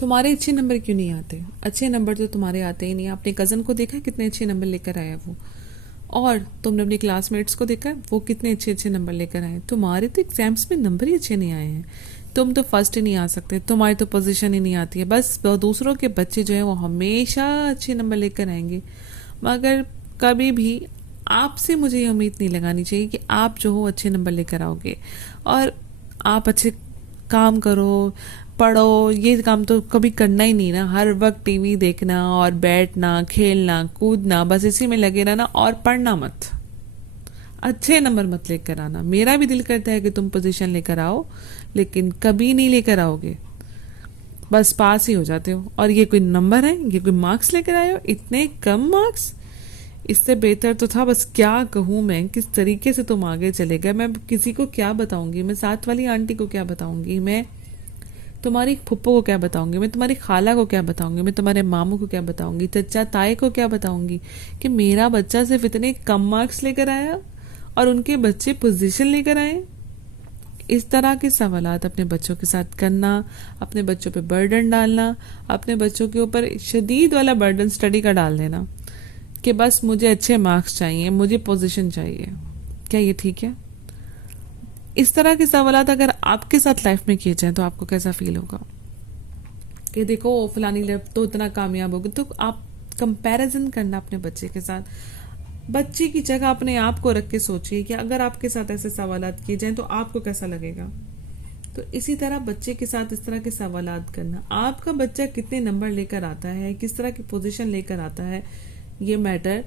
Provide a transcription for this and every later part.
तुम्हारे अच्छे नंबर क्यों नहीं आते? अच्छे नंबर तो तुम्हारे आते ही नहीं। आपने कज़न को देखा है कितने अच्छे नंबर लेकर आया वो, और तुमने अपनी क्लासमेट्स को देखा है वो कितने अच्छे अच्छे नंबर लेकर आए। तुम्हारे तो एग्जाम्स में नंबर ही अच्छे नहीं आए हैं। तुम तो फर्स्ट ही नहीं आ सकते, तुम्हारी तो पोजीशन ही नहीं आती है। बस दूसरों के बच्चे जो हैं वो हमेशा अच्छे नंबर लेकर आएंगे, मगर कभी भी आपसे मुझे ये उम्मीद नहीं लगानी चाहिए कि आप जो हो अच्छे नंबर लेकर आओगे। और आप अच्छे काम करो, पढ़ो, ये काम तो कभी करना ही नहीं ना। हर वक्त टीवी देखना और बैठना, खेलना, कूदना, बस इसी में लगे रहना और पढ़ना मत। अच्छे नंबर मत लेकर आना। मेरा भी दिल करता है कि तुम पोजीशन लेकर आओ, लेकिन कभी नहीं लेकर आओगे। बस पास ही हो जाते हो। और ये कोई नंबर है? ये कोई मार्क्स लेकर आए हो? इतने कम मार्क्स! इससे बेहतर तो था, बस क्या कहूँ मैं, किस तरीके से तुम आगे चले गए। मैं किसी को क्या बताऊंगी? मैं साथ वाली आंटी को क्या बताऊंगी? मैं तुम्हारी फुप्पो को क्या बताऊंगी? मैं तुम्हारी खाला को क्या बताऊंगी? मैं तुम्हारे मामू को क्या बताऊंगी? चचा ताए को क्या बताऊंगी कि मेरा बच्चा सिर्फ इतने कम मार्क्स लेकर आया और उनके बच्चे पोजीशन लेकर आए? इस तरह के सवालात अपने बच्चों के साथ करना, अपने बच्चों पे बर्डन डालना, अपने बच्चों के ऊपर शदीद वाला बर्डन स्टडी का डाल देना कि बस मुझे अच्छे मार्क्स चाहिए, मुझे पोजीशन चाहिए, क्या ये ठीक है? इस तरह के सवालात अगर आपके साथ लाइफ में किए जाएं तो आपको कैसा फील होगा कि देखो फलानी लड़की तो इतना कामयाब होगी। तो आप कंपैरिजन करना अपने बच्चे के साथ। बच्चे की जगह अपने आप को रख के सोचिए कि अगर आपके साथ ऐसे सवालात किए जाएं तो आपको कैसा लगेगा। तो इसी तरह बच्चे के साथ इस तरह के सवालात करना। आपका बच्चा कितने नंबर लेकर आता है, किस तरह की पोजीशन लेकर आता है, ये मैटर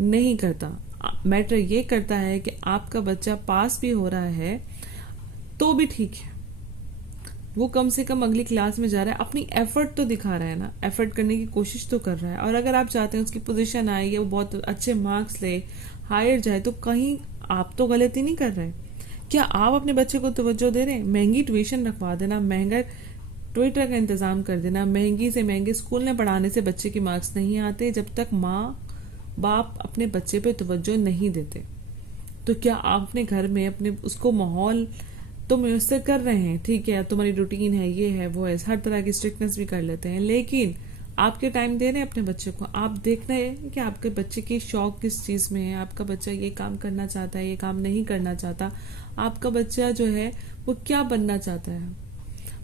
नहीं करता। मैटर ये करता है कि आपका बच्चा पास भी हो रहा है तो भी ठीक है, वो कम से कम अगली क्लास में जा रहा है, अपनी एफर्ट तो दिखा रहा है ना, एफर्ट करने की कोशिश तो कर रहा है। और अगर आप चाहते हैं उसकी पोजीशन आए या वो बहुत अच्छे मार्क्स ले, हायर जाए, तो कहीं आप तो गलती नहीं कर रहे। क्या आप अपने बच्चे को तवज्जो दे रहे हैं? महंगी ट्यूशन रखवा देना, महंगा ट्विटर का इंतजाम कर देना, महंगी से महंगे स्कूल में पढ़ाने से बच्चे के मार्क्स नहीं आते जब तक माँ बाप अपने बच्चे पे तवज्जो नहीं देते। तो क्या आप अपने घर में अपने उसको माहौल तो मुयसर कर रहे हैं, ठीक है, तुम्हारी रूटीन है, ये है, वो है, हर तरह की स्ट्रिक्टनेस भी कर लेते हैं, लेकिन आपके टाइम दे रहे हैं अपने बच्चे को। आप देख रहे हैं कि आपके बच्चे की शौक किस चीज़ में है, आपका बच्चा ये काम करना चाहता है, ये काम नहीं करना चाहता, आपका बच्चा जो है वो क्या बनना चाहता है,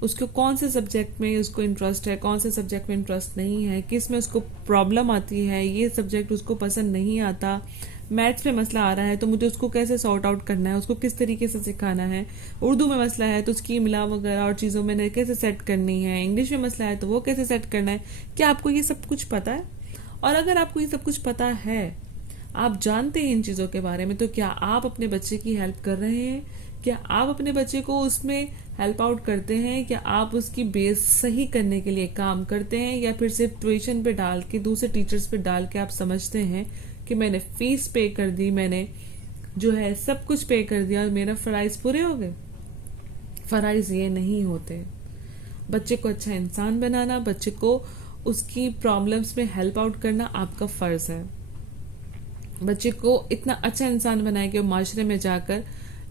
उसको कौन से सब्जेक्ट में उसको इंटरेस्ट है, कौन से सब्जेक्ट में इंटरेस्ट नहीं है, किस में उसको प्रॉब्लम आती है, ये सब्जेक्ट उसको पसंद नहीं आता, मैथ्स में मसला आ रहा है तो मुझे उसको कैसे सॉर्ट आउट करना है, उसको किस तरीके से सिखाना है, उर्दू में मसला है तो उसकी इमला वगैरह और चीज़ों में कैसे सेट करनी है, इंग्लिश में मसला है तो वो कैसे सेट करना है। क्या आपको ये सब कुछ पता है? और अगर आपको ये सब कुछ पता है, आप जानते हैं इन चीज़ों के बारे में, तो क्या आप अपने बच्चे की हेल्प कर रहे हैं? क्या आप अपने बच्चे को उसमें हेल्प आउट करते हैं? क्या आप उसकी बेस सही करने के लिए काम करते हैं, या फिर सिर्फ ट्यूशन पे डाल के, दूसरे टीचर्स पे डाल के आप समझते हैं कि मैंने फीस पे कर दी, मैंने जो है सब कुछ पे कर दिया और मेरा फराइज पूरे हो गए? फराइज ये नहीं होते। बच्चे को अच्छा इंसान बनाना, बच्चे को उसकी प्रॉब्लम्स में हेल्प आउट करना आपका फर्ज है। बच्चे को इतना अच्छा इंसान बनाए कि वो माशरे में जाकर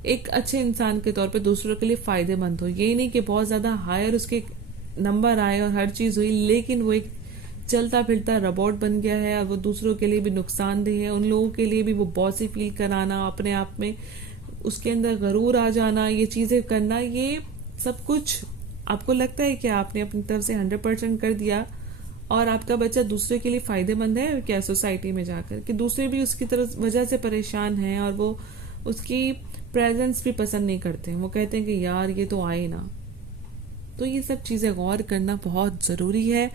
एक अच्छे इंसान के तौर पे दूसरों के लिए फायदेमंद हो। ये नहीं कि बहुत ज्यादा हायर उसके नंबर आए और हर चीज हुई, लेकिन वो एक चलता फिरता रोबोट बन गया है और वो दूसरों के लिए भी नुकसानदेह है। उन लोगों के लिए भी वो बॉसी फील कराना, अपने आप में उसके अंदर गरूर आ जाना, ये चीजें करना, ये सब कुछ आपको लगता है कि आपने अपनी तरफ से 100% कर दिया और आपका बच्चा दूसरे के लिए फायदेमंद है क्या सोसाइटी में जाकर, कि दूसरे भी उसकी तरफ वजह से परेशान हैं और वो उसकी प्रेजेंस भी पसंद नहीं करते हैं, वो कहते हैं कि यार ये तो आए ना। तो ये सब चीजें गौर करना बहुत जरूरी है।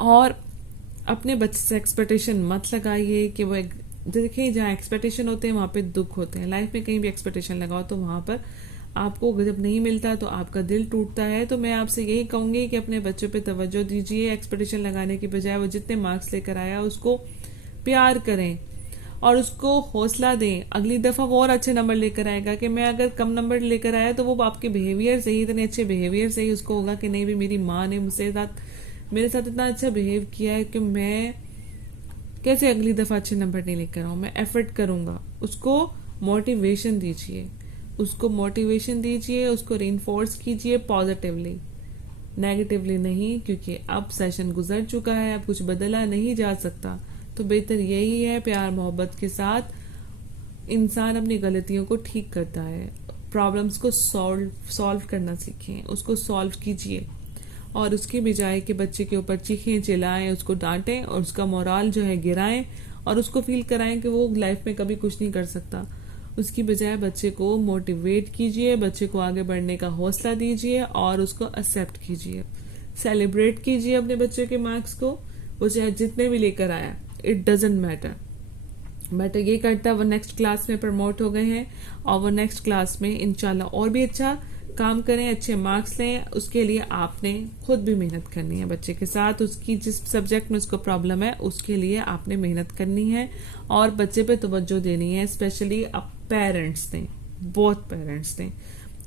और अपने बच्चे से एक्सपेक्टेशन मत लगाइए कि वो देखिए जहाँ एक्सपेक्टेशन होते हैं वहां पे दुख होते हैं। लाइफ में कहीं भी एक्सपेक्टेशन लगाओ तो वहां पर आपको जब नहीं मिलता तो आपका दिल टूटता है। तो मैं आपसे यही कहूंगी कि अपने बच्चों पे तवज्जो दीजिए, एक्सपेक्टेशन लगाने की बजाय वो जितने मार्क्स लेकर आया उसको प्यार करें और उसको हौसला दें। अगली दफा वो और अच्छे नंबर लेकर आएगा कि मैं अगर कम नंबर लेकर आया तो वो आपके बिहेवियर से ही, इतने अच्छे बिहेवियर से ही उसको होगा कि नहीं भी मेरी माँ ने मेरे साथ इतना अच्छा बिहेव किया है कि मैं कैसे अगली दफा अच्छे नंबर नहीं लेकर आऊं, मैं एफर्ट करूंगा। उसको मोटिवेशन दीजिए, उसको मोटिवेशन दीजिए, उसको रेनफोर्स कीजिए पॉजिटिवली। नेगेटिवली नहीं, क्योंकि अब सेशन गुजर चुका है, अब कुछ बदला नहीं जा सकता। तो बेहतर यही है, प्यार मोहब्बत के साथ इंसान अपनी गलतियों को ठीक करता है। प्रॉब्लम्स को सॉल्व करना सीखें, उसको सॉल्व कीजिए, और उसकी बजाय कि बच्चे के ऊपर चीखें चिल्लाएं, उसको डांटें और उसका मोराल जो है गिराएं और उसको फील कराएं कि वो लाइफ में कभी कुछ नहीं कर सकता। उसकी बजाय बच्चे को मोटिवेट कीजिए, बच्चे को आगे बढ़ने का हौसला दीजिए और उसको एक्सेप्ट कीजिए, सेलिब्रेट कीजिए अपने बच्चे के मार्क्स को। वो चाहे जितने भी लेकर आया, इट डजेंट मैटर ये करता है वो नेक्स्ट क्लास में प्रमोट हो गए हैं और वो नेक्स्ट क्लास में इंशाल्लाह और भी अच्छा काम करें, अच्छे मार्क्स लें। उसके लिए आपने खुद भी मेहनत करनी है बच्चे के साथ। उसकी जिस सब्जेक्ट में उसको प्रॉब्लम है उसके लिए आपने मेहनत करनी है और बच्चे पे तवज्जो देनी है। स्पेशली अब पेरेंट्स ने, बहुत पेरेंट्स ने,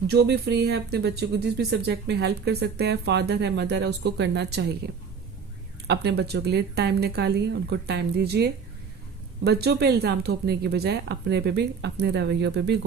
जो भी फ्री है अपने बच्चे को जिस भी सब्जेक्ट में हेल्प कर सकते हैं, फादर है मदर है, उसको करना चाहिए। अपने बच्चों के लिए टाइम निकालिए, उनको टाइम दीजिए। बच्चों पे इल्जाम थोपने की बजाय अपने पे भी, अपने रवैयों पे भी